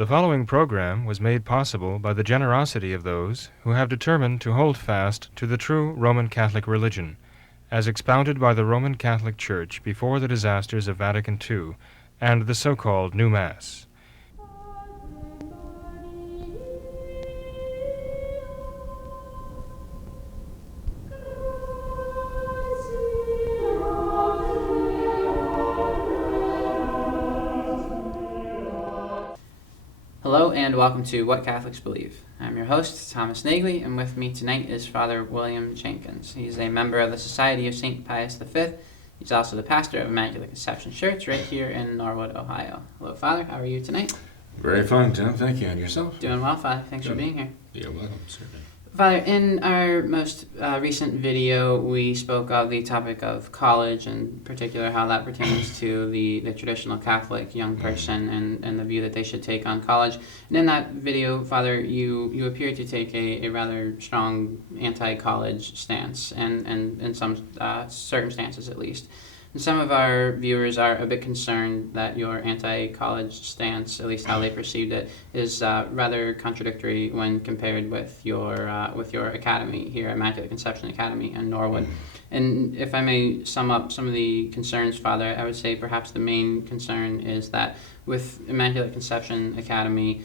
The following program was made possible by the generosity of those who have determined to hold fast to the true Roman Catholic religion, as expounded by the Roman Catholic Church before the disasters of Vatican II and the so-called New Mass. Hello and welcome to What Catholics Believe. I'm your host, Thomas Nagley, and with me tonight is Father William Jenkins. He's a member of the Society of St. Pius V. He's also the pastor of Immaculate Conception Church right here in Norwood, Ohio. Hello, Father. How are you tonight? Very fine, Tom. Thank you. And yourself? Doing well, Father. Thanks for being here. You're welcome, certainly. Father, in our most recent video, we spoke of the topic of college, in particular how that pertains to the traditional Catholic young person and the view that they should take on college. And in that video, Father, you appear to take a rather strong anti-college stance, and in some circumstances at least. And some of our viewers are a bit concerned that your anti-college stance, at least how they perceived it, is rather contradictory when compared with your academy here at Immaculate Conception Academy in Norwood. And if I may sum up some of the concerns, Father, I would say perhaps the main concern is that with Immaculate Conception Academy,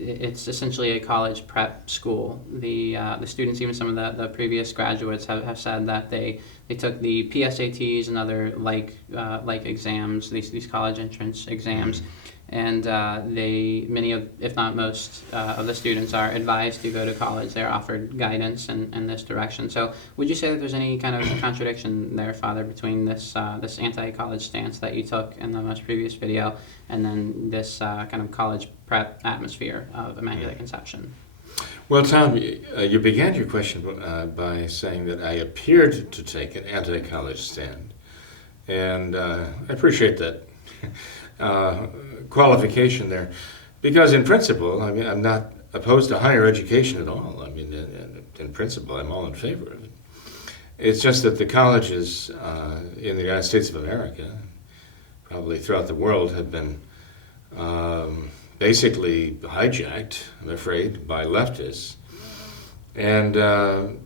it's essentially a college prep school. The students, even some of the previous graduates, have said that they took the PSATs and other like exams, these college entrance exams, and many of, if not most, of the students are advised to go to college. They're offered guidance in this direction. So would you say that there's any kind of contradiction there, Father, between this anti-college stance that you took in the most previous video and then this kind of college prep atmosphere of Immaculate Conception? Well, Tom, you began your question by saying that I appeared to take an anti-college stand, and I appreciate that qualification there, because in principle, I mean, I'm not opposed to higher education at all. I mean, in principle, I'm all in favor of it. It's just that the colleges in the United States of America, probably throughout the world, have been basically hijacked, I'm afraid, by leftists. And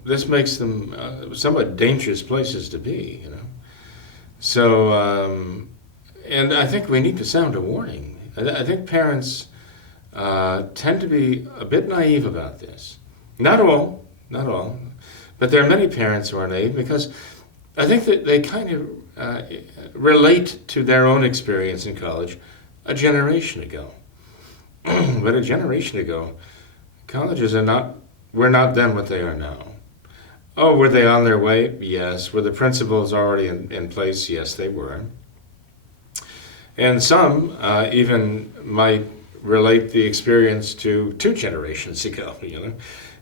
this makes them somewhat dangerous places to be, you know. So, and I think we need to sound a warning. I think parents tend to be a bit naive about this. Not all, but there are many parents who are naive because I think that they kind of relate to their own experience in college a generation ago. But a generation ago, colleges were not then what they are now. Oh, were they on their way? Yes. Were the principles already in place? Yes, they were. And some even might relate the experience to 2 generations ago, you know.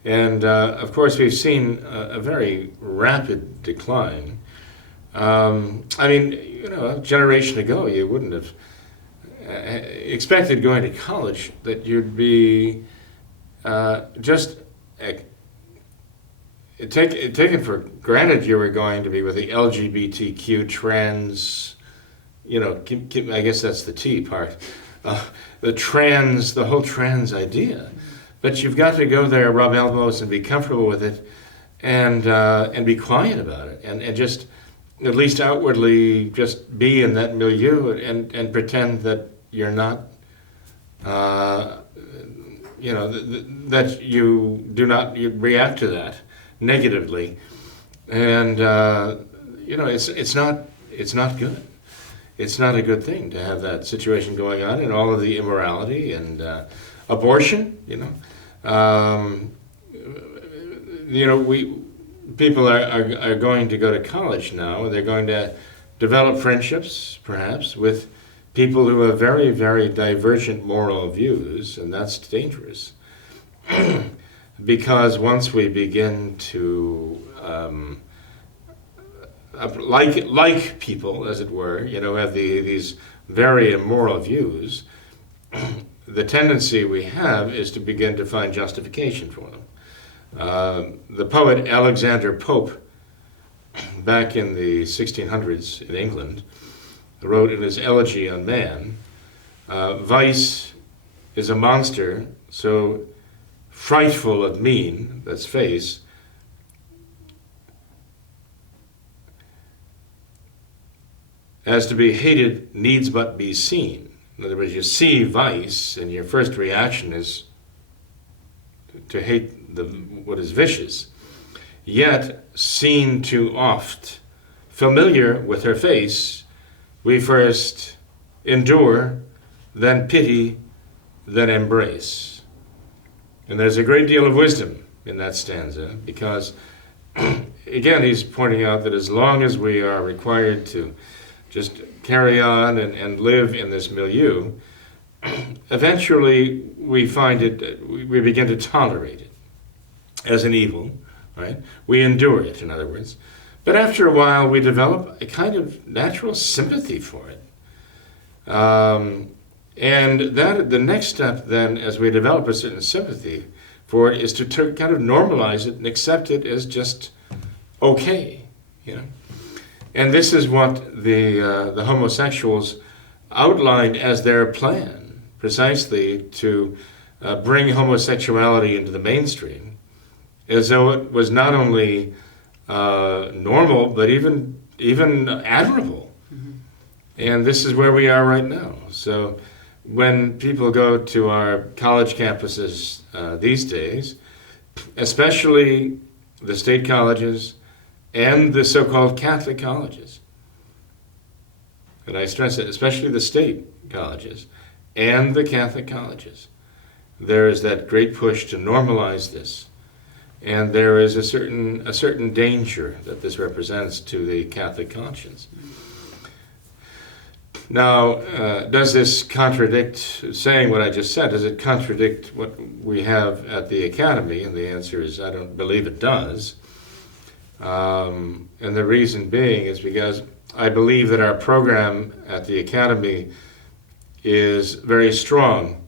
And of course, we've seen a very rapid decline. I mean, you know, a generation ago, you wouldn't have expected going to college that you'd be just taken for granted you were going to be with the LGBTQ trans, you know, I guess that's the T part, the whole trans idea. But you've got to go there, rub elbows, and be comfortable with it, and be quiet about it, and just at least outwardly just be in that milieu and pretend that you're not, you know, that you do not, you react to that negatively, and you know, it's not good. It's not a good thing to have that situation going on, and all of the immorality and abortion. You know, people are going to go to college now, and they're going to develop friendships, perhaps, with people who have very, very divergent moral views, and that's dangerous. Because once we begin to like people, as it were, you know, have these very immoral views, the tendency we have is to begin to find justification for them. The poet Alexander Pope, back in the 1600s in England, wrote in his Elegy on Man, vice is a monster so frightful of mien, that's face, as to be hated needs but be seen. In other words, you see vice, and your first reaction is to hate what is vicious. Yet, seen too oft, familiar with her face, we first endure, then pity, then embrace. And there's a great deal of wisdom in that stanza, because, again, he's pointing out that as long as we are required to just carry on and live in this milieu, eventually we find it, we begin to tolerate it as an evil, right? We endure it, in other words. But after a while, we develop a kind of natural sympathy for it. And that the next step then, as we develop a certain sympathy for it, is to kind of normalize it and accept it as just okay, you know. And this is what the homosexuals outlined as their plan, precisely to bring homosexuality into the mainstream, as though it was not only normal, but even admirable. Mm-hmm. And this is where we are right now. So when people go to our college campuses these days, especially the state colleges and the so-called Catholic colleges, and I stress it, especially the state colleges and the Catholic colleges, there is that great push to normalize this. And there is a certain danger that this represents to the Catholic conscience. Now, does this contradict, saying what I just said, does it contradict what we have at the Academy? And the answer is, I don't believe it does. And the reason being is because I believe that our program at the Academy is very strong,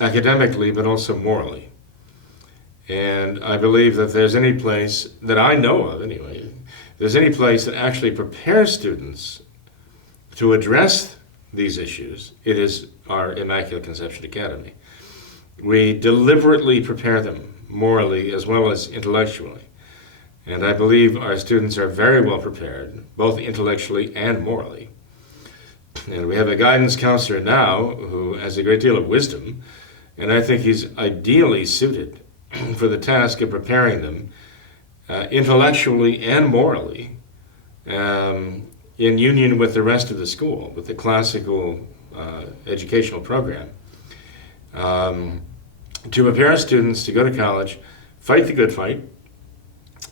academically, but also morally. And I believe that there's any place, that I know of anyway, there's any place that actually prepares students to address these issues, it is our Immaculate Conception Academy. We deliberately prepare them morally as well as intellectually. And I believe our students are very well prepared, both intellectually and morally. And we have a guidance counselor now who has a great deal of wisdom, and I think he's ideally suited for the task of preparing them intellectually and morally in union with the rest of the school, with the classical educational program, to prepare students to go to college, fight the good fight,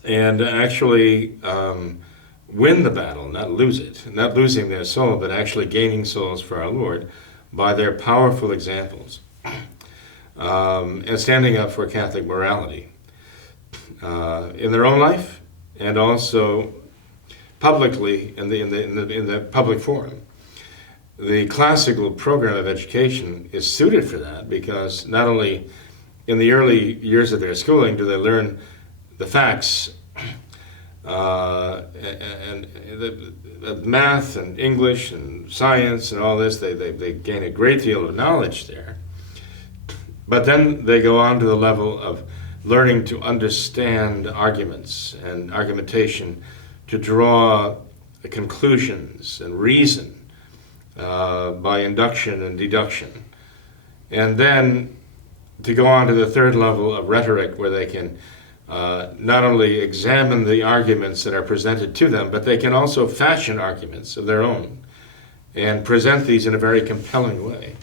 and actually win the battle, not lose it, not losing their soul, but actually gaining souls for our Lord by their powerful examples. And standing up for Catholic morality in their own life and also publicly in the public forum. The classical program of education is suited for that because not only in the early years of their schooling do they learn the facts and the math and English and science and all this, they gain a great deal of knowledge there. But then they go on to the level of learning to understand arguments and argumentation, to draw conclusions and reason by induction and deduction. And then to go on to the third level of rhetoric, where they can not only examine the arguments that are presented to them, but they can also fashion arguments of their own and present these in a very compelling way.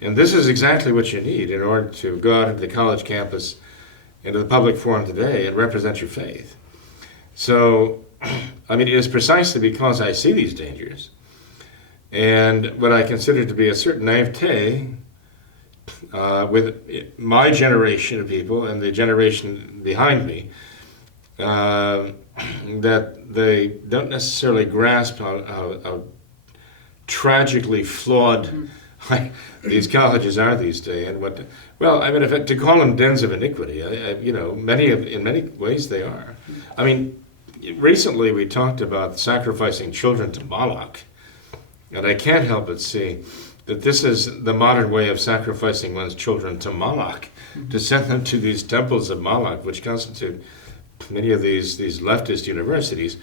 And this is exactly what you need in order to go out into the college campus, into the public forum today, and represent your faith. So, I mean, it is precisely because I see these dangers and what I consider to be a certain naivete with my generation of people and the generation behind me, that they don't necessarily grasp how tragically flawed these colleges are these days, and to call them dens of iniquity, in many ways they are. I mean, recently we talked about sacrificing children to Moloch, and I can't help but see that this is the modern way of sacrificing one's children to Moloch, to send them to these temples of Moloch, which constitute many of these leftist universities.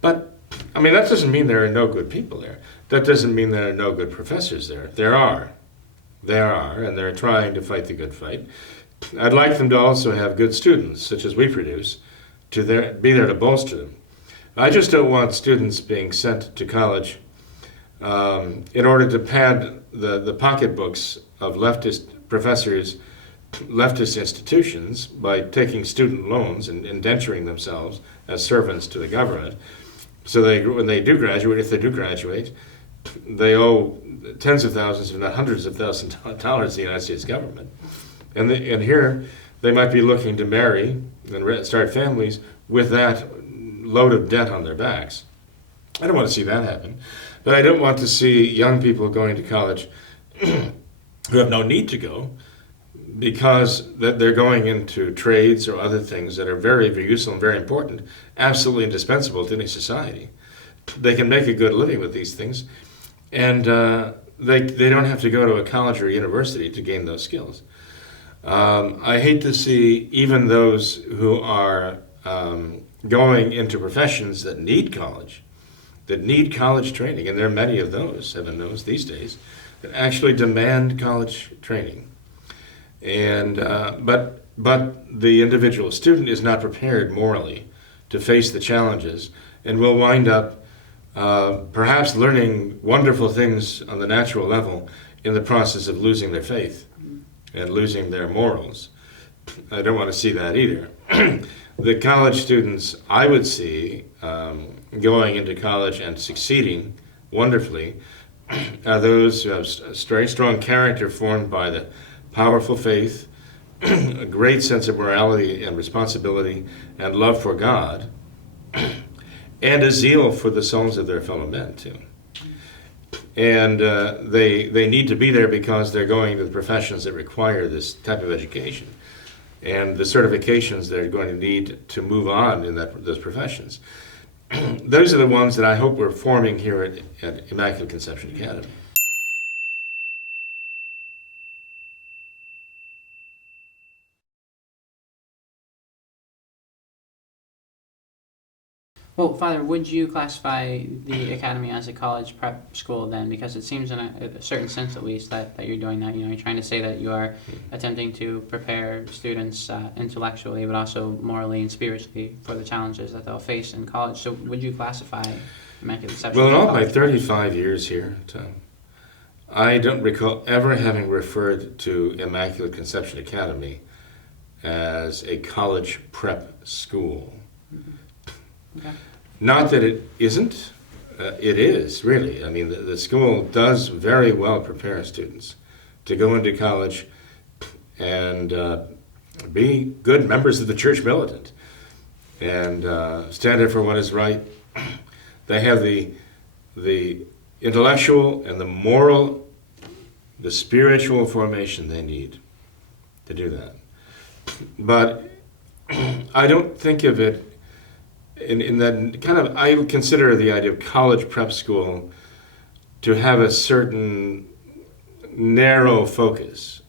But, I mean, that doesn't mean there are no good people there. That doesn't mean there are no good professors there. There are. There are, and they're trying to fight the good fight. I'd like them to also have good students, such as we produce, to be there to bolster them. I just don't want students being sent to college in order to pad the pocketbooks of leftist professors, leftist institutions, by taking student loans and indenturing themselves as servants to the government. So when they do graduate, if they do graduate, they owe tens of thousands, if not hundreds of thousands of dollars to the United States government. And here they might be looking to marry and start families with that load of debt on their backs. I don't want to see that happen. But I don't want to see young people going to college who have no need to go, because they're going into trades or other things that are very, very useful and very important, absolutely indispensable to any society. They can make a good living with these things, and they don't have to go to a college or university to gain those skills. I hate to see even those who are going into professions that need college training, and there are many of those, heaven knows, these days, that actually demand college training. And but the individual student is not prepared morally to face the challenges, and will wind up perhaps learning wonderful things on the natural level in the process of losing their faith and losing their morals. I don't want to see that either. The college students I would see going into college and succeeding wonderfully are those who have very strong character formed by the powerful faith, a great sense of morality and responsibility and love for God, and a zeal for the souls of their fellow men too. And they need to be there because they're going to the professions that require this type of education and the certifications they're going to need to move on in those professions. Those are the ones that I hope we're forming here at Immaculate Conception Academy. Well, Father, would you classify the academy as a college prep school then? Because it seems in a certain sense, at least, that you're doing that. You know, you're trying to say that you are attempting to prepare students intellectually, but also morally and spiritually for the challenges that they'll face in college. So would you classify Immaculate Conception? Well, in all my 35 years here, Tom, I don't recall ever having referred to Immaculate Conception Academy as a college prep school. Okay. Not that it isn't. It is, really. I mean, the school does very well prepare students to go into college and be good members of the church militant and stand up for what is right. They have the intellectual and the moral, the spiritual formation they need to do that. But I don't think of it in that kind of, I would consider the idea of college prep school to have a certain narrow focus.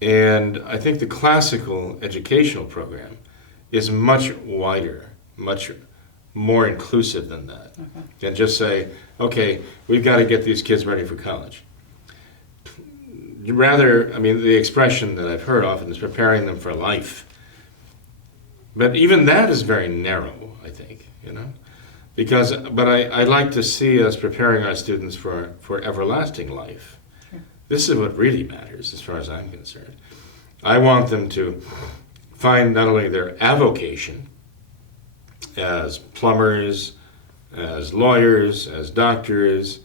And I think the classical educational program is much wider, much more inclusive than that. Okay. Than just say, okay, we've got to get these kids ready for college. Rather, I mean, the expression that I've heard often is preparing them for life. But even that is very narrow, I think, you know, but I like to see us preparing our students for everlasting life. Sure. This is what really matters as far as I'm concerned. I want them to find not only their avocation as plumbers, as lawyers, as doctors,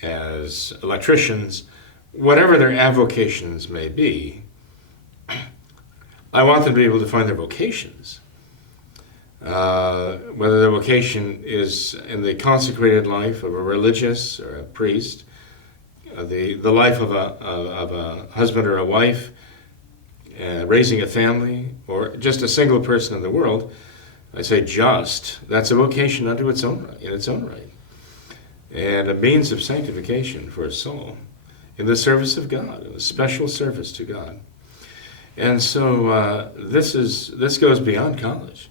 as electricians, whatever their avocations may be, I want them to be able to find their vocations. Whether their vocation is in the consecrated life of a religious or a priest, the life of a husband or a wife, raising a family, or just a single person in the world. I say just, that's a vocation in its own right. and a means of sanctification for a soul in the service of God, in a special service to God. And so this goes beyond college.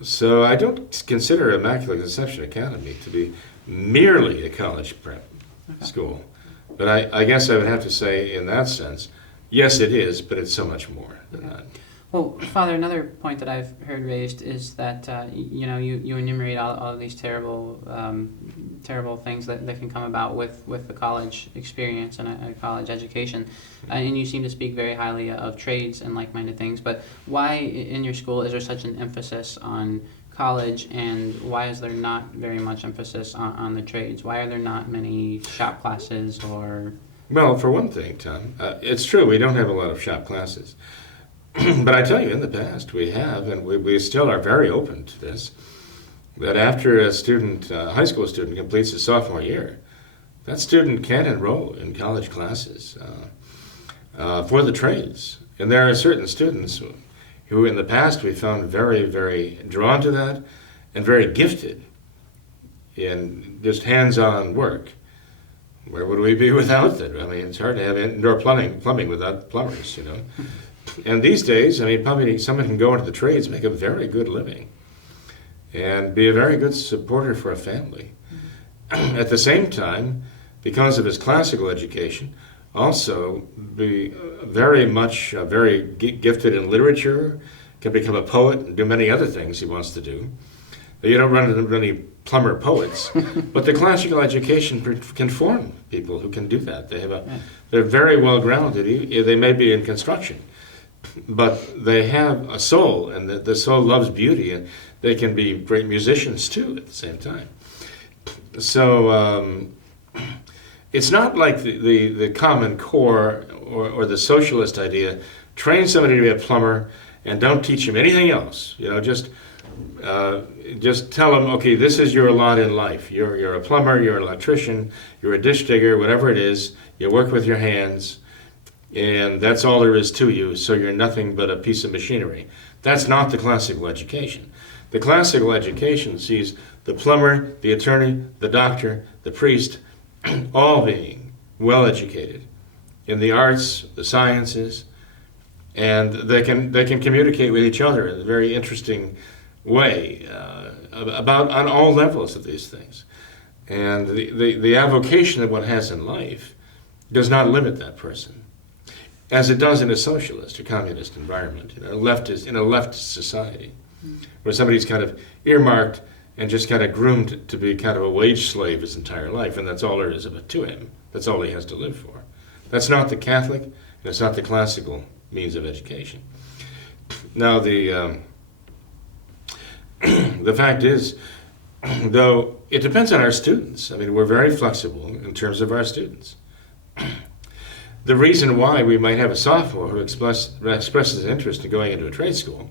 So I don't consider Immaculate Conception Academy to be merely a college prep school. But I guess I would have to say in that sense, yes it is, but it's so much more than that. Well, Father, another point that I've heard raised is that you enumerate all of these terrible things that can come about with the college experience and a college education, and you seem to speak very highly of trades and like-minded things. But why in your school is there such an emphasis on college, and why is there not very much emphasis on the trades? Why are there not many shop classes or? Well, for one thing, Tom, it's true we don't have a lot of shop classes. But I tell you, in the past, we have, and we still are very open to this, that after a student, high school student, completes his sophomore year, that student can enroll in college classes for the trades. And there are certain students who in the past we found very, very drawn to that and very gifted in just hands-on work. Where would we be without them? I mean, it's hard to have indoor plumbing without plumbers, you know. And these days, I mean, probably someone can go into the trades, make a very good living, and be a very good supporter for a family. At the same time, because of his classical education, also be very much very gifted in literature, can become a poet and do many other things he wants to do. You don't run into many plumber poets, but the classical education can form people who can do that. They're very well grounded. They may be in construction, but they have a soul, and the soul loves beauty, and they can be great musicians too at the same time. So it's not like the Common Core or the socialist idea, train somebody to be a plumber and don't teach him anything else. You know, just tell them, okay, this is your lot in life. You're a plumber, you're an electrician, you're a dish digger, whatever it is. You work with your hands, and that's all there is to you, so you're nothing but a piece of machinery. That's not the classical education. The classical education sees the plumber, the attorney, the doctor, the priest, all being well educated in the arts, the sciences, and they can communicate with each other in a very interesting way on all levels of these things. And the avocation that one has in life does not limit that person, as it does in a socialist or communist environment, in a leftist society, where somebody's kind of earmarked and just kind of groomed to be kind of a wage slave his entire life, and that's all there is to him. That's all he has to live for. That's not the Catholic, and it's not the classical means of education. Now, the fact is, though, it depends on our students. I mean, we're very flexible in terms of our students. The reason why we might have a sophomore who expresses interest in going into a trade school,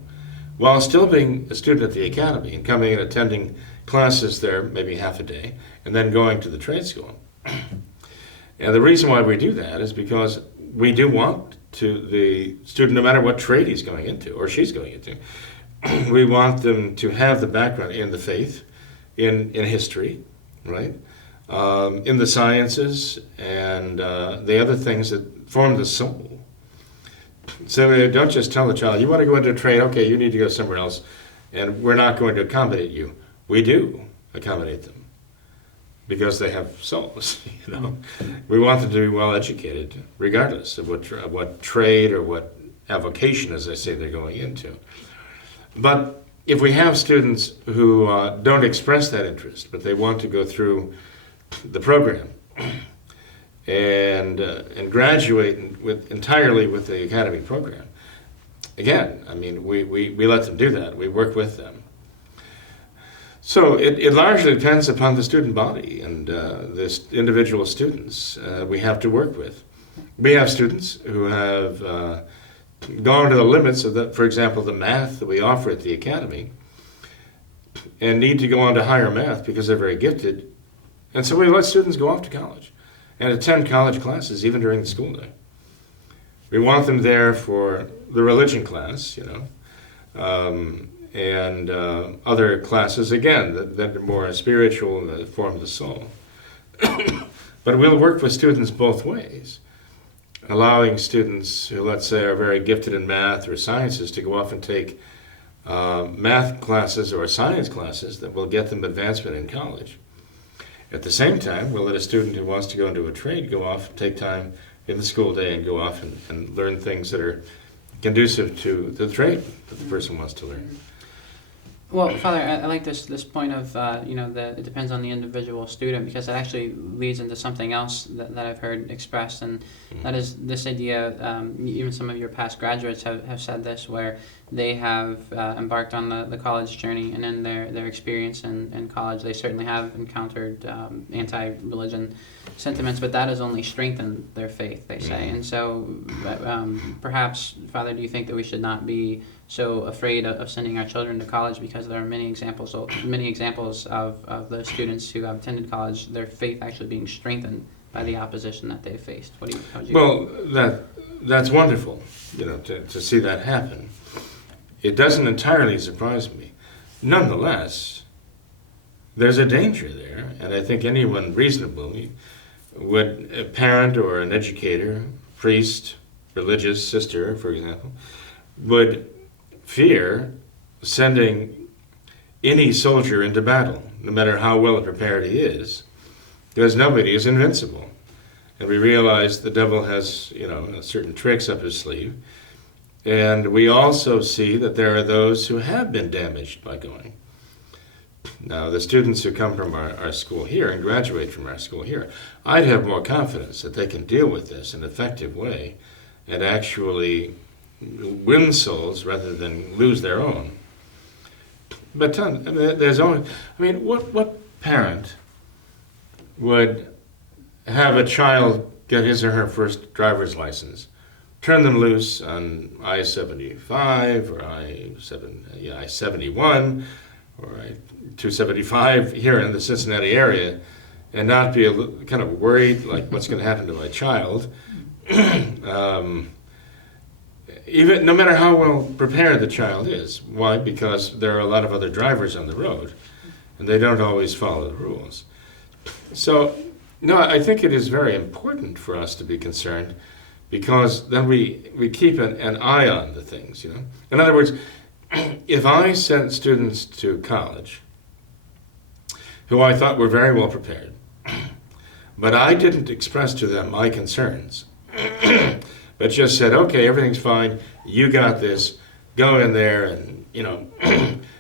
while still being a student at the academy and coming and attending classes there maybe half a day, and then going to the trade school. And the reason why we do that is because we do want the student, no matter what trade he's going into or she's going into, we want them to have the background in the faith, in history, right? In the sciences and the other things that form the soul. So we don't just tell the child, you want to go into a trade, okay, you need to go somewhere else, and we're not going to accommodate you. We do accommodate them because they have souls, you know. We want them to be well educated, regardless of what trade or what avocation, as I say, they're going into. But if we have students who don't express that interest, but they want to go through the program and graduate entirely with the academy program, again, I mean, we let them do that. We work with them. So it largely depends upon the student body and the individual students we have to work with. We have students who have gone to the limits of, for example, the math that we offer at the academy, and need to go on to higher math because they're very gifted. And so we let students go off to college and attend college classes even during the school day. We want them there for the religion class, you know, and other classes, again, that are more spiritual and that form the soul. But we'll work with students both ways, allowing students who, let's say, are very gifted in math or sciences to go off and take math classes or science classes that will get them advancement in college. At the same time, we'll let a student who wants to go into a trade go off, take time in the school day and go off and learn things that are conducive to the trade that the person wants to learn. Well, Father, I like this point of, that it depends on the individual student, because it actually leads into something else that I've heard expressed, and that is this idea, even some of your past graduates have said this, where they have embarked on the college journey, and in their experience in college, they certainly have encountered anti-religion sentiments, but that has only strengthened their faith, they say. And so perhaps, Father, do you think that we should not be so afraid of sending our children to college, because there are many examples of those students who have attended college, their faith actually being strengthened by the opposition that they faced? Well, that's wonderful, to see that happen. It doesn't entirely surprise me. Nonetheless, there's a danger there, and I think anyone reasonably would, a parent or an educator, priest, religious sister, for example, would fear sending any soldier into battle, no matter how well prepared he is, because nobody is invincible. And we realize the devil has, certain tricks up his sleeve. And we also see that there are those who have been damaged by going. Now, the students who come from our school here and graduate from our school here, I'd have more confidence that they can deal with this in an effective way and actually win souls rather than lose their own. But there's only, what parent would have a child get his or her first driver's license, turn them loose on I-75 or I-71 or I-275 here in the Cincinnati area, and not be kind of worried, like, what's going to happen to my child? Even no matter how well prepared the child is. Why? Because there are a lot of other drivers on the road, and they don't always follow the rules. So, no, I think it is very important for us to be concerned, because then we keep an eye on the things, In other words, if I sent students to college who I thought were very well prepared, but I didn't express to them my concerns, but just said, okay, everything's fine, you got this, go in there and,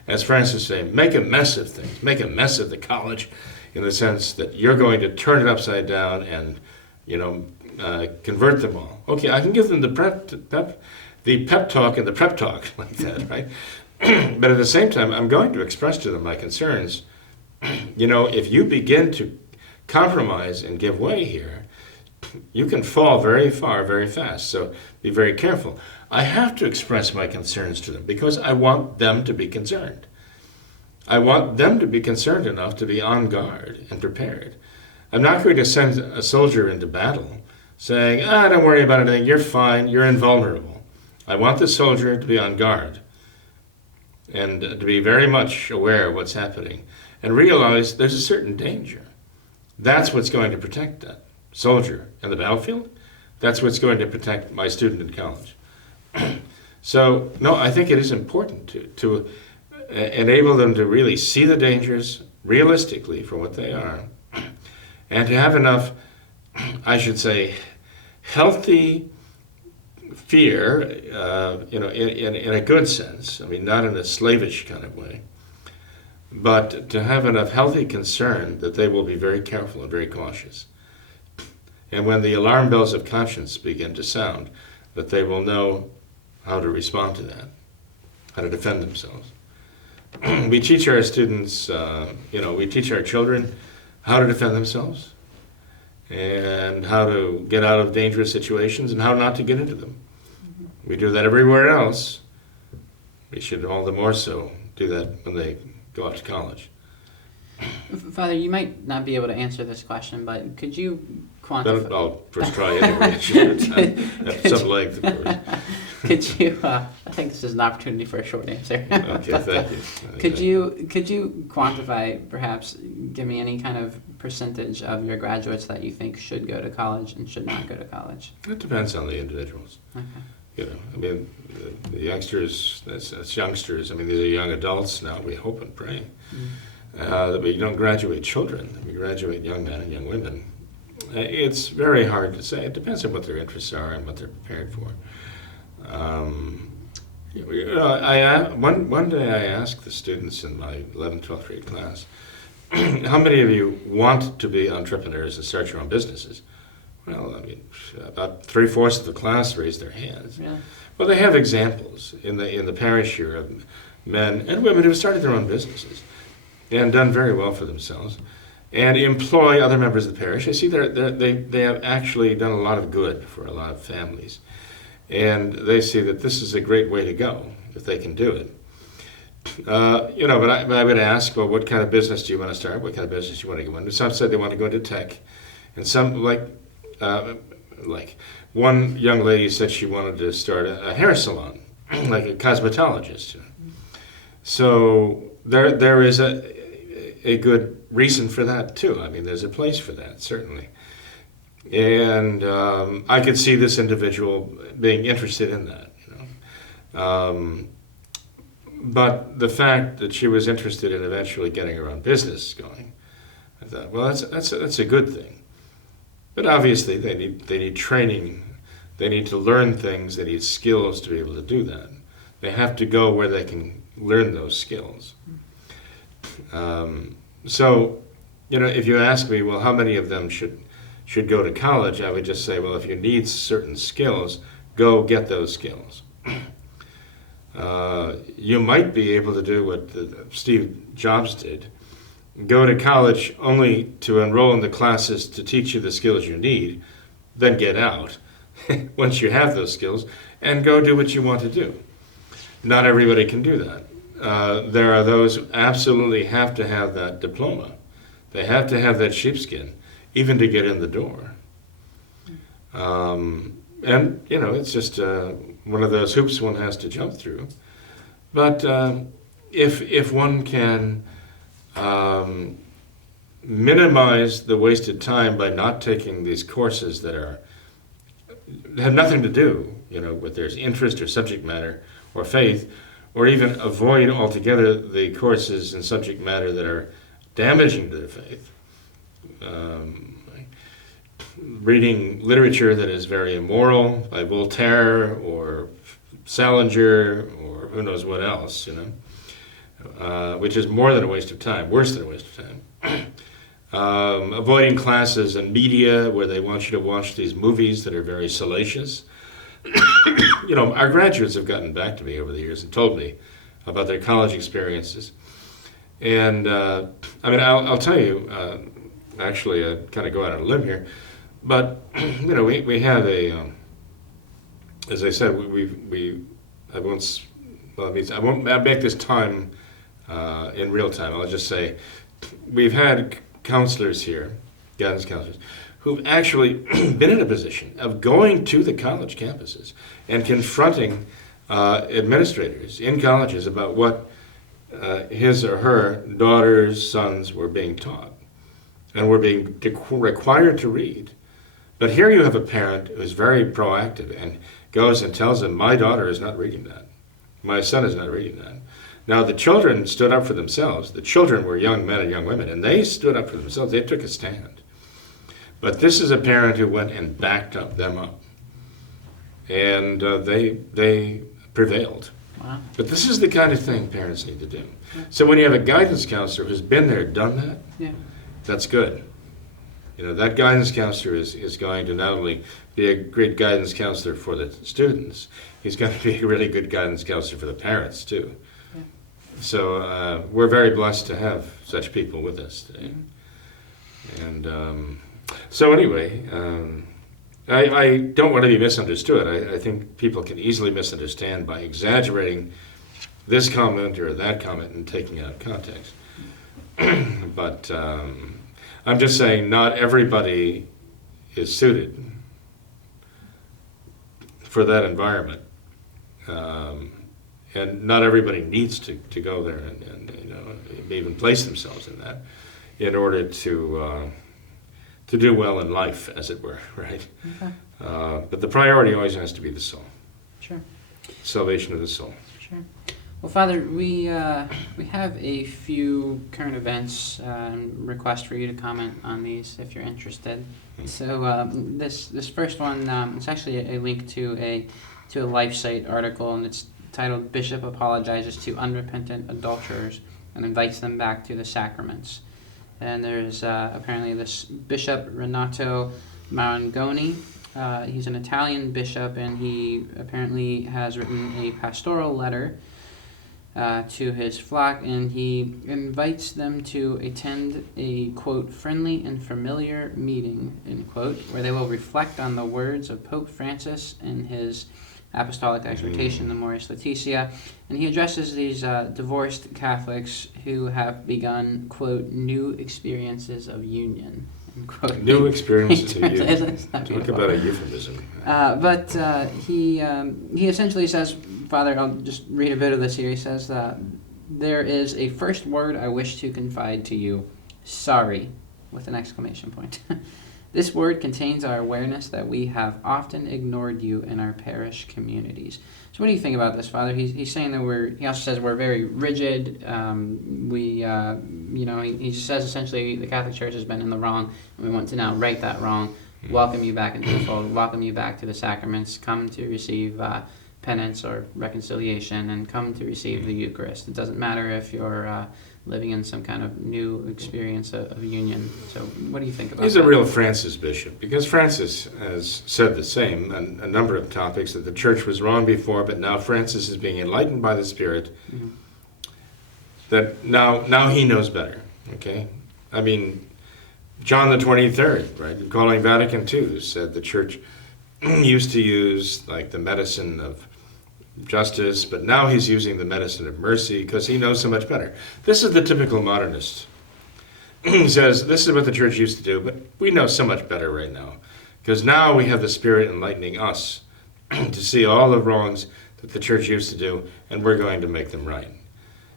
as Francis said, make a mess of things, make a mess of the college, in the sense that you're going to turn it upside down and, convert them all. Okay, I can give them the pep talk and the prep talk like that, right? But at the same time, I'm going to express to them my concerns. If you begin to compromise and give way here, you can fall very far, very fast. So be very careful. I have to express my concerns to them because I want them to be concerned. I want them to be concerned enough to be on guard and prepared. I'm not going to send a soldier into battle saying, don't worry about anything, you're fine, you're invulnerable. I want the soldier to be on guard and to be very much aware of what's happening and realize there's a certain danger. That's what's going to protect that soldier in the battlefield. That's what's going to protect my student in college. So, no, I think it is important to enable them to really see the dangers realistically for what they are, and to have enough, I should say, healthy fear, in a good sense. Not in a slavish kind of way, but to have enough healthy concern that they will be very careful and very cautious. And when the alarm bells of conscience begin to sound, that they will know how to respond to that, how to defend themselves. We teach our students, we teach our children how to defend themselves and how to get out of dangerous situations and how not to get into them. We do that everywhere else. We should all the more so do that when they go off to college. Father, you might not be able to answer this question, but could you quantify? I'll first try anyway. At some length, of course. Could you? I think this is an opportunity for a short answer. Okay, thank you. Could you quantify, perhaps, give me any kind of percentage of your graduates that you think should go to college and should not go to college? It depends on the individuals. Okay. You know, I mean, the youngsters, that's youngsters. I mean, these are young adults now. We hope and pray that we don't graduate children. That we graduate young men and young women. It's very hard to say. It depends on what their interests are and what they're prepared for. One day I asked the students in my 11th, 12th grade class, how many of you want to be entrepreneurs and start your own businesses? Well, I mean, about 3/4 of the class raised their hands. Really? Well, they have examples in the parish here of men and women who have started their own businesses and done very well for themselves and employ other members of the parish. I see they have actually done a lot of good for a lot of families. And they see that this is a great way to go if they can do it. But I would ask, well, what kind of business do you want to start? What kind of business do you want to go into? Some said they want to go into tech. And some, like one young lady said she wanted to start a hair salon, like a cosmetologist. So there is a good reason for that, too. I mean, there's a place for that, certainly. And I could see this individual being interested in that, but the fact that she was interested in eventually getting her own business going, I thought, well, that's a good thing. But obviously, they need training. They need to learn things. They need skills to be able to do that. They have to go where they can learn those skills. So, if you ask me, well, how many of them should go to college, I would just say, well, if you need certain skills, go get those skills. You might be able to do what Steve Jobs did, go to college only to enroll in the classes to teach you the skills you need, then get out once you have those skills, and go do what you want to do. Not everybody can do that. There are those who absolutely have to have that diploma. They have to have that sheepskin, even to get in the door. And, it's just one of those hoops one has to jump through. But if one can minimize the wasted time by not taking these courses that have nothing to do, with their interest or subject matter or faith, or even avoid altogether the courses and subject matter that are damaging to their faith. Reading literature that is very immoral by Voltaire or Salinger or who knows what else, which is more than a waste of time, worse than a waste of time. Avoiding classes and media where they want you to watch these movies that are very salacious. Our graduates have gotten back to me over the years and told me about their college experiences. And, I'll tell you, actually, I kind of go out on a limb here, but, we have as I said, I won't make this time in real time. I'll just say we've had counselors here, guidance counselors, who've actually been in a position of going to the college campuses and confronting administrators in colleges about what his or her daughters, sons were being taught and were being required to read. But here you have a parent who's very proactive and goes and tells them, my daughter is not reading that. My son is not reading that. Now, the children stood up for themselves. The children were young men and young women, and they stood up for themselves. They took a stand. But this is a parent who went and backed them up. And they prevailed. Wow. But this is the kind of thing parents need to do. So when you have a guidance counselor who's been there, done that, that's good. That guidance counselor is going to not only be a great guidance counselor for the students, he's going to be a really good guidance counselor for the parents, too. Yeah. So we're very blessed to have such people with us today. And so anyway, I don't want to be misunderstood. I think people can easily misunderstand by exaggerating this comment or that comment and taking it out of context. But I'm just saying not everybody is suited for that environment. And not everybody needs to go there and even place themselves in that in order to do well in life, as it were, right? Okay. But the priority always has to be the soul. Sure. Salvation of the soul. Sure. Well, Father, we have a few current events and request for you to comment on these if you're interested. So this first one, it's actually a link to a LifeSite article, and it's titled "Bishop Apologizes to Unrepentant Adulterers and Invites Them Back to the Sacraments." And there's apparently this Bishop Renato Marangoni. He's an Italian bishop, and he apparently has written a pastoral letter to his flock, and he invites them to attend a, quote, friendly and familiar meeting, end quote, where they will reflect on the words of Pope Francis in his apostolic exhortation, the Amoris Laetitia, and he addresses these divorced Catholics who have begun, quote, new experiences of union, end quote. New experiences of union. Talk About a euphemism. But he essentially says, Father, I'll just read a bit of this here. He says, there is a first word I wish to confide to you, sorry, with an exclamation point. This word contains our awareness that we have often ignored you in our parish communities. So what do you think about this, Father? He's saying that he also says we're very rigid. He just says essentially the Catholic Church has been in the wrong, and we want to now right that wrong, welcome you back into the fold, welcome you back to the sacraments, come to receive penance or reconciliation, and come to receive the Eucharist. It doesn't matter if you're living in some kind of new experience of union. So what do you think about that? He's a real Francis bishop, because Francis has said the same on a number of topics, that the Church was wrong before, but now Francis is being enlightened by the Spirit, that now he knows better, okay? I mean, John the 23rd, right, calling Vatican II, said the Church used to use like the medicine of justice, but now he's using the medicine of mercy because he knows so much better. This is the typical modernist. He says, this is what the Church used to do, but we know so much better right now, because now we have the Spirit enlightening us to see all the wrongs that the Church used to do, and we're going to make them right.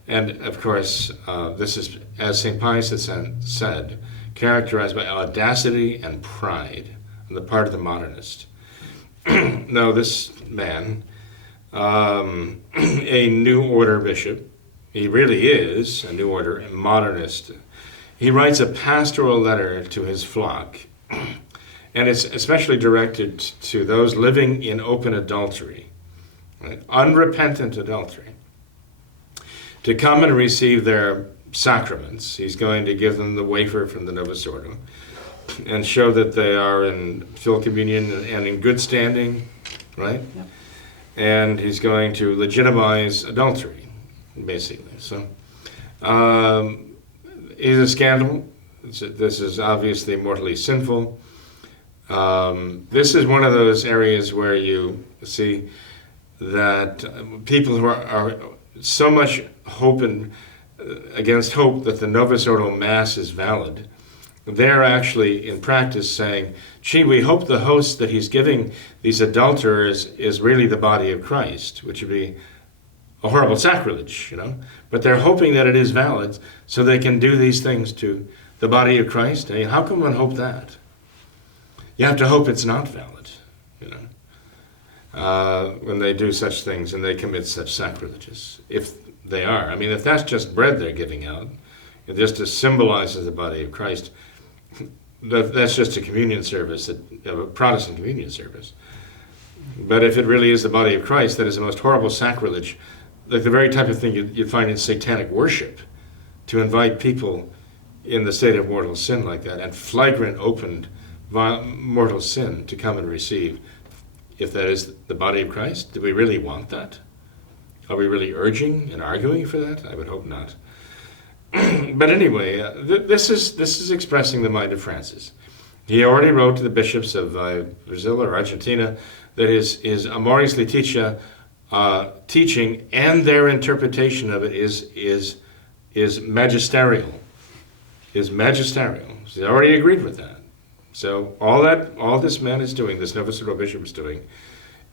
And of course, this is, as St. Pius has said, characterized by audacity and pride on the part of the modernist. Now, this man, a New Order bishop, he really is a New Order modernist. He writes a pastoral letter to his flock, and it's especially directed to those living in open adultery, right? Unrepentant adultery, to come and receive their sacraments. He's going to give them the wafer from the Novus Ordo and show that they are in full communion and in good standing, right? Yep. And he's going to legitimize adultery, basically. So, it's a scandal. This is obviously mortally sinful. This is one of those areas where you see that people who are so much hope and against hope that the Novus Ordo Mass is valid, they're actually in practice saying, gee, we hope the host that he's giving these adulterers is really the body of Christ, which would be a horrible sacrilege, you know. But they're hoping that it is valid so they can do these things to the body of Christ. I mean, how can one hope that? You have to hope it's not valid, you know, when they do such things and they commit such sacrileges, if they are. I mean, if that's just bread they're giving out, it just symbolizes the body of Christ, that's just a communion service, a Protestant communion service. But if it really is the body of Christ, that is the most horrible sacrilege, like the very type of thing you'd find in satanic worship, to invite people in the state of mortal sin like that, and flagrant, opened mortal sin to come and receive. If that is the body of Christ, do we really want that? Are we really urging and arguing for that? I would hope not. But anyway, this is expressing the mind of Francis. He already wrote to the bishops of Brazil or Argentina that his Amoris Laetitia teaching and their interpretation of it is magisterial. Is magisterial. He already agreed with that. So all this man is doing, this Novus Ordo bishop is doing,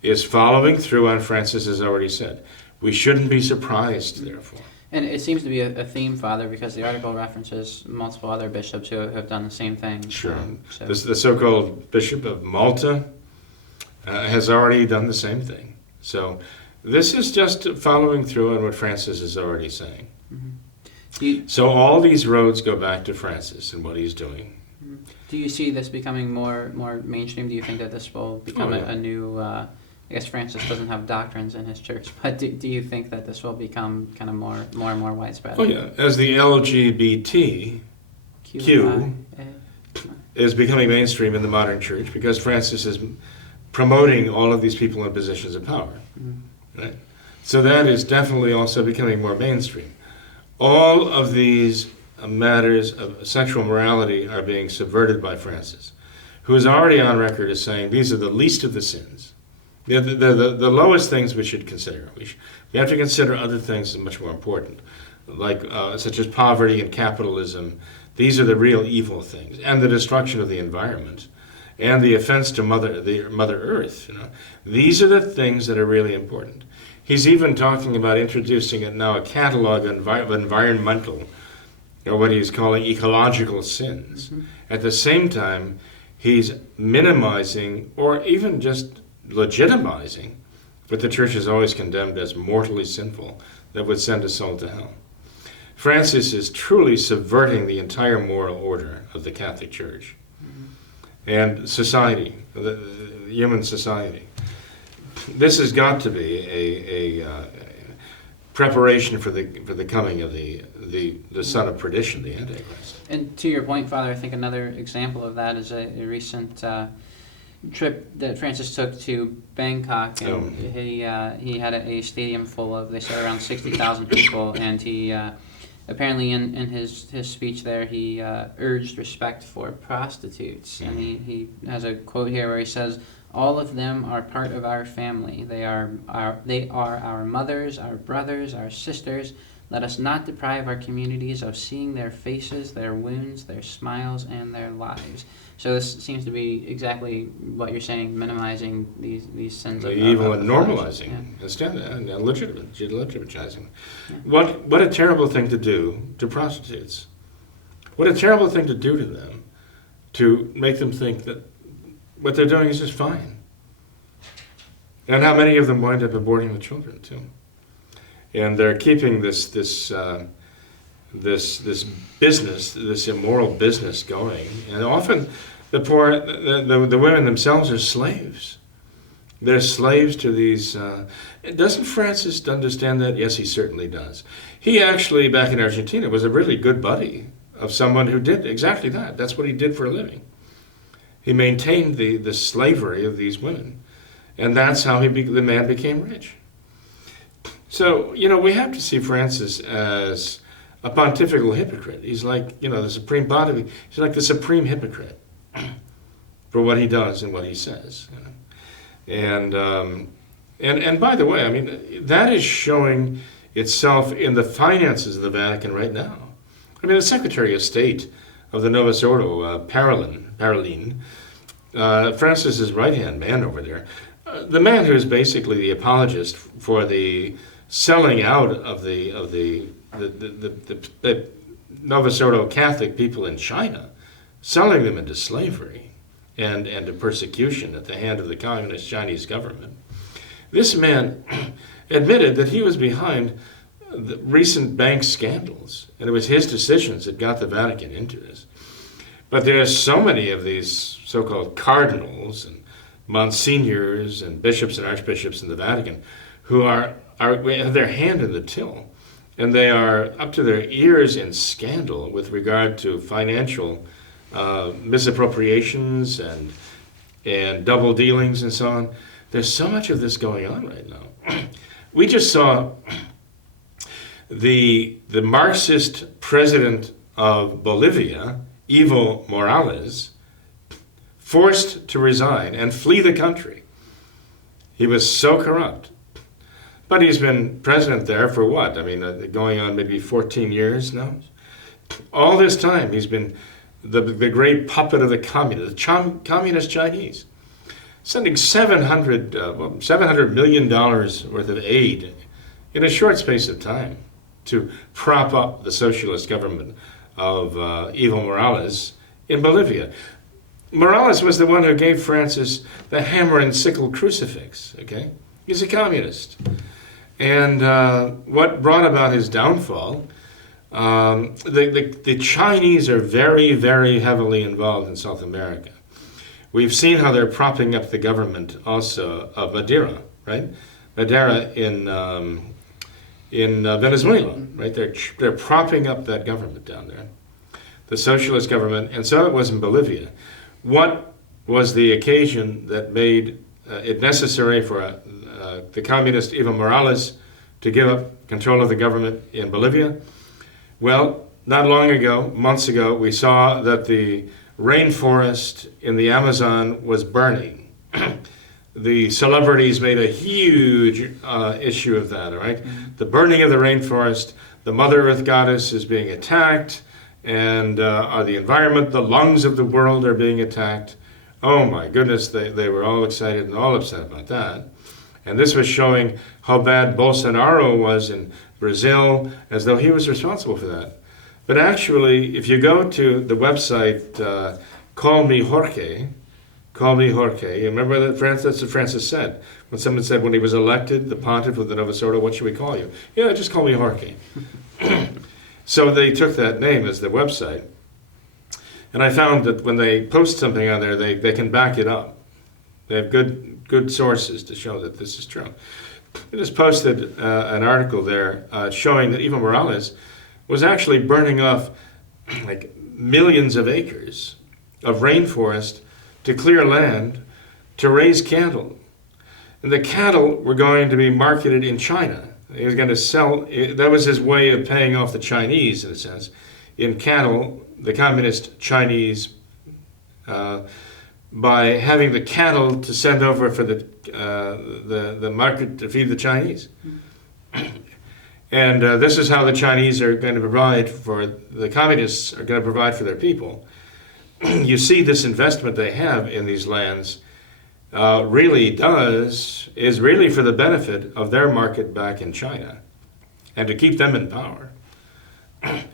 is following through on Francis has already said. We shouldn't be surprised, therefore. And it seems to be a theme, Father, because the article references multiple other bishops who have done the same thing. Sure. So. The so-called Bishop of Malta has already done the same thing. So this is just following through on what Francis is already saying. So all these roads go back to Francis and what he's doing. Do you see this becoming more mainstream? Do you think that this will become a new... I guess Francis doesn't have doctrines in his church, but do you think that this will become kind of more and more widespread? Oh yeah, as the LGBTQ is becoming mainstream in the modern church because Francis is promoting all of these people in positions of power. Right? So that is definitely also becoming more mainstream. All of these matters of sexual morality are being subverted by Francis, who is already on record as saying these are the least of the sins. The lowest things we should consider. We have to consider other things that are much more important, like such as poverty and capitalism. These are the real evil things, and the destruction of the environment, and the offense to Mother Earth. These are the things that are really important. He's even talking about introducing now a catalog of environmental, or what he's calling ecological sins. At the same time, he's minimizing or even just legitimizing what the church has always condemned as mortally sinful, that would send a soul to hell. Francis is truly subverting the entire moral order of the Catholic Church and society, the human society. This has got to be a preparation for the coming of the son of perdition, the Antichrist. And to your point, Father, I think another example of that is a recent trip that Francis took to Bangkok, and he had a stadium full of, they said, around 60,000 people, and he apparently in his speech there he urged respect for prostitutes, and he has a quote here where he says, "All of them are part of our family. They are our mothers, our brothers, our sisters. Let us not deprive our communities of seeing their faces, their wounds, their smiles, and their lives." So this seems to be exactly what you're saying, minimizing these sins of evil and normalizing instead, and legitimizing. Yeah. What a terrible thing to do to prostitutes. What a terrible thing to do to them, to make them think that what they're doing is just fine. And how many of them wind up aborting the children too. And they're keeping this business, this immoral business going. And often the women themselves are slaves. They're slaves to these. Doesn't Francis understand that? Yes, he certainly does. He actually, back in Argentina, was a really good buddy of someone who did exactly that. That's what he did for a living. He maintained the slavery of these women. And that's how the man became rich. So, we have to see Francis as a pontifical hypocrite. He's like, the supreme body. He's like the supreme hypocrite for what he does and what he says. And by the way, that is showing itself in the finances of the Vatican right now. The Secretary of State of the Novus Ordo, Parolin, Francis's right-hand man over there, the man who is basically the apologist for the selling out of the Novus Ordo Catholic people in China, selling them into slavery and to persecution at the hand of the communist Chinese government. This man admitted that he was behind the recent bank scandals, and it was his decisions that got the Vatican into this. But there are so many of these so-called cardinals and monsignors and bishops and archbishops in the Vatican who have their hand in the till, and they are up to their ears in scandal with regard to financial misappropriations and double dealings and so on. There's so much of this going on right now. We just saw the Marxist president of Bolivia, Evo Morales, forced to resign and flee the country. He was so corrupt. But he's been president there for what? Going on maybe 14 years now? All this time he's been the great puppet of the communist Chinese. sending $700 million worth of aid in a short space of time to prop up the socialist government of Evo Morales in Bolivia. Morales was the one who gave Francis the hammer and sickle crucifix, okay? He's a communist. And what brought about his downfall, the Chinese are very, very heavily involved in South America. We've seen how they're propping up the government also of Madeira, right? Madeira in Venezuela, right? They're propping up that government down there, the socialist government, and so it was in Bolivia. What was the occasion that made it necessary for the communist Evo Morales to give up control of the government in Bolivia? Well, not long ago, months ago, we saw that the rainforest in the Amazon was burning. The celebrities made a huge issue of that, all right? The burning of the rainforest, the Mother Earth goddess is being attacked, and the environment, the lungs of the world are being attacked. Oh my goodness, they were all excited and all upset about that. And this was showing how bad Bolsonaro was in Brazil, as though he was responsible for that. But actually, if you go to the website, Call Me Jorge, you remember that that's what Francis said. When someone said when he was elected, the pontiff of the Novus Ordo, what should we call you? Yeah, just call me Jorge. So they took that name as their website. And I found that when they post something on there, they can back it up. They have good sources to show that this is true. I just posted an article there showing that Evo Morales was actually burning off like millions of acres of rainforest to clear land to raise cattle. And the cattle were going to be marketed in China. He was going to sell, that was his way of paying off the Chinese, in a sense, in cattle, the communist Chinese, by having the cattle to send over for the market to feed the Chinese. And this is how the Chinese are going to provide for, the communists are going to provide for their people. You see this investment they have in these lands is really for the benefit of their market back in China and to keep them in power. And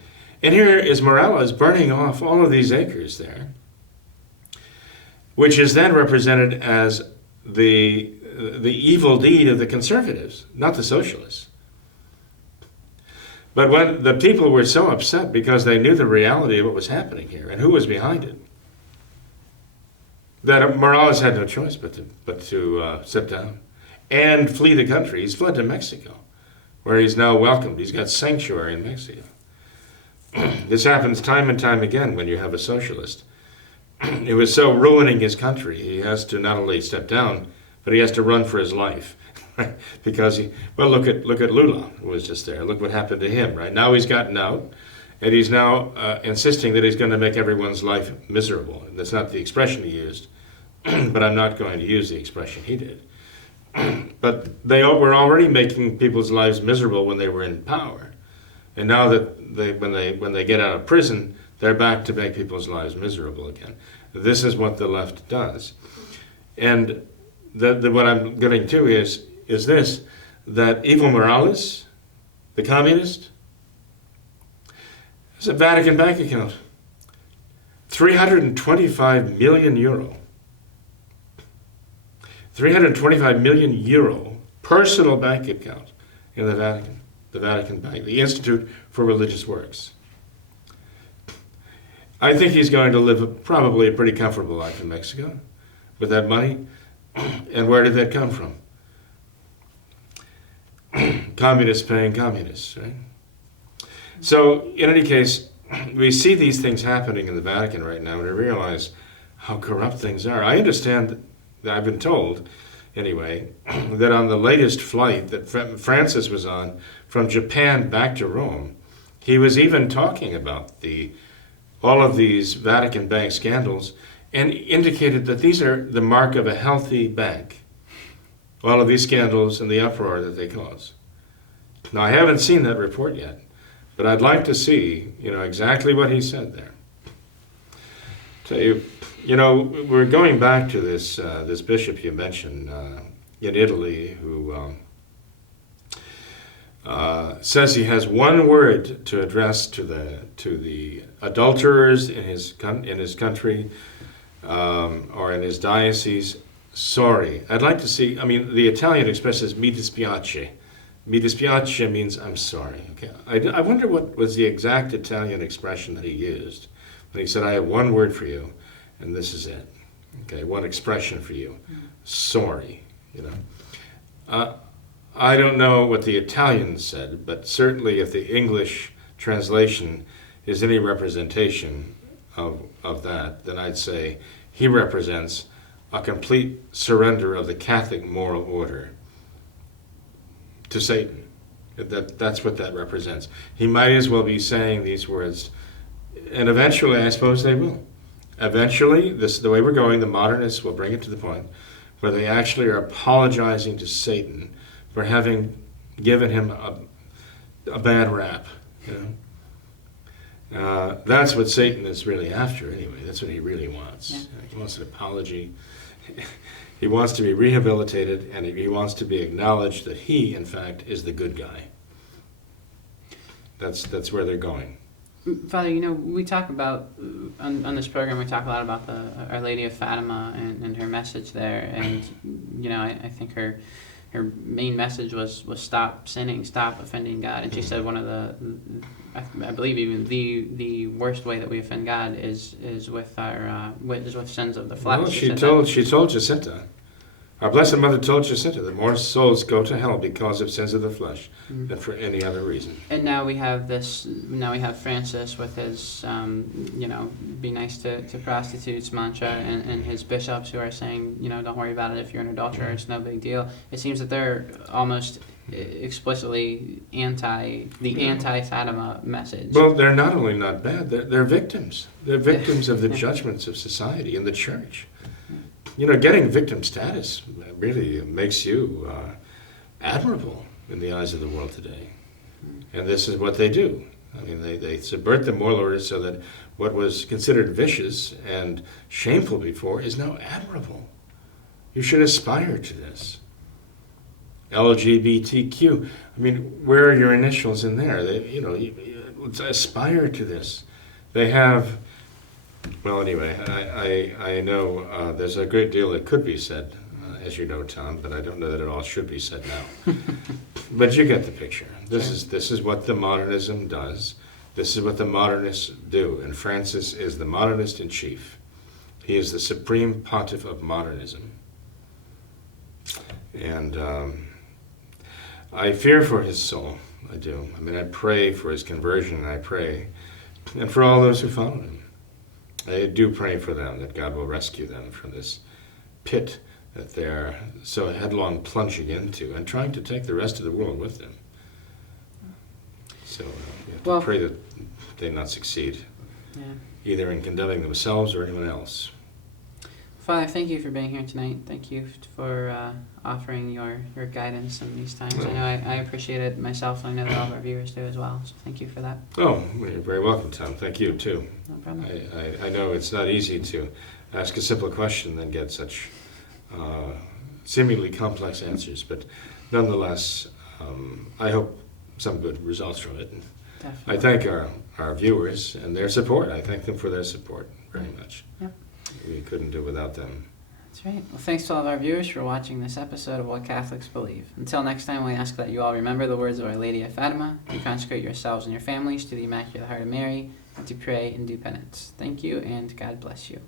here is Morales burning off all of these acres there, which is then represented as the evil deed of the conservatives, not the socialists. But when the people were so upset because they knew the reality of what was happening here and who was behind it, that Morales had no choice but to sit down and flee the country. He's fled to Mexico, where he's now welcomed. He's got sanctuary in Mexico. This happens time and time again when you have a socialist. It was so ruining his country. He has to not only step down, but he has to run for his life. Because look at Lula, who was just there. Look what happened to him, right? Now he's gotten out, and he's now insisting that he's going to make everyone's life miserable. That's not the expression he used, but I'm not going to use the expression he did. But they were already making people's lives miserable when they were in power. And now that when they get out of prison, they're back to make people's lives miserable again. This is what the left does. And what I'm getting to is this, that Evo Morales, the communist, has a Vatican bank account. 325 million euro. 325 million euro personal bank account in the Vatican Bank, the Institute for Religious Works. I think he's going to live probably a pretty comfortable life in Mexico with that money. And where did that come from? Communists paying communists, right? So, in any case, we see these things happening in the Vatican right now, and we realize how corrupt things are. I understand, I've been told, anyway, that on the latest flight that Francis was on from Japan back to Rome, he was even talking about all of these Vatican bank scandals and indicated that these are the mark of a healthy bank. All of these scandals and the uproar that they cause. Now, I haven't seen that report yet, but I'd like to see, exactly what he said there. Tell you, we're going back to this this bishop you mentioned in Italy who says he has one word to address to the adulterers in his country or in his diocese. Sorry. I'd like to see. I mean, the Italian expression is "mi dispiace." Mi dispiace means I'm sorry. Okay. I wonder what was the exact Italian expression that he used when he said, "I have one word for you, and this is it." Okay, one expression for you. Sorry. I don't know what the Italian said, but certainly if the English translation is any representation of that, then I'd say he represents a complete surrender of the Catholic moral order to Satan. That's what that represents. He might as well be saying these words, and eventually I suppose they will. Eventually, this is the way we're going, the modernists will bring it to the point where they actually are apologizing to Satan for having given him a bad rap. That's what Satan is really after anyway. That's what he really wants. Yeah. He wants an apology. He wants to be rehabilitated, and he wants to be acknowledged that he, in fact, is the good guy. That's where they're going. Father, we talk about, on this program, we talk a lot about Our Lady of Fatima and her message there. And, I think her main message was stop sinning, stop offending God. And she said one of I believe even the worst way that we offend God is with with sins of the flesh. Well, she told Jacinta, our Blessed Mother told Jacinta that more souls go to hell because of sins of the flesh than for any other reason. And now we have Francis with his, be nice to prostitutes mantra, and his bishops who are saying, don't worry about it if you're an adulterer, it's no big deal. It seems that they're almost explicitly anti-Fatima message. Well, they're not only not bad, they're victims. They're victims of the judgments of society and the church. Getting victim status really makes you admirable in the eyes of the world today. And this is what they do. I mean, they subvert the moral order so that what was considered vicious and shameful before is now admirable. You should aspire to this. LGBTQ. I mean, where are your initials in there? You aspire to this. They have. Well, anyway, I know there's a great deal that could be said, as you know, Tom, but I don't know that it all should be said now. But you get the picture. This is what the modernism does. This is what the modernists do. And Francis is the modernist in chief. He is the supreme pontiff of modernism. And I fear for his soul. I do. I mean, I pray for his conversion, and I pray, and for all those who follow him. I do pray for them, that God will rescue them from this pit that they're so headlong plunging into and trying to take the rest of the world with them. So we have to pray that they not succeed, either in condemning themselves or anyone else. Father, thank you for being here tonight. Thank you for offering your guidance in these times. I know I appreciate it myself, and I know that all of our viewers do as well. So thank you for that. Oh, well, you're very welcome, Tom. Thank you, too. No problem. I know it's not easy to ask a simple question and then get such seemingly complex answers, but nonetheless, I hope some good results from it. And Definitely. I thank our viewers and their support. I thank them for their support very much. Yep. We couldn't do without them. That's right. Well, thanks to all of our viewers for watching this episode of What Catholics Believe. Until next time, we ask that you all remember the words of Our Lady of Fatima, to consecrate yourselves and your families to the Immaculate Heart of Mary, and to pray and do penance. Thank you, and God bless you.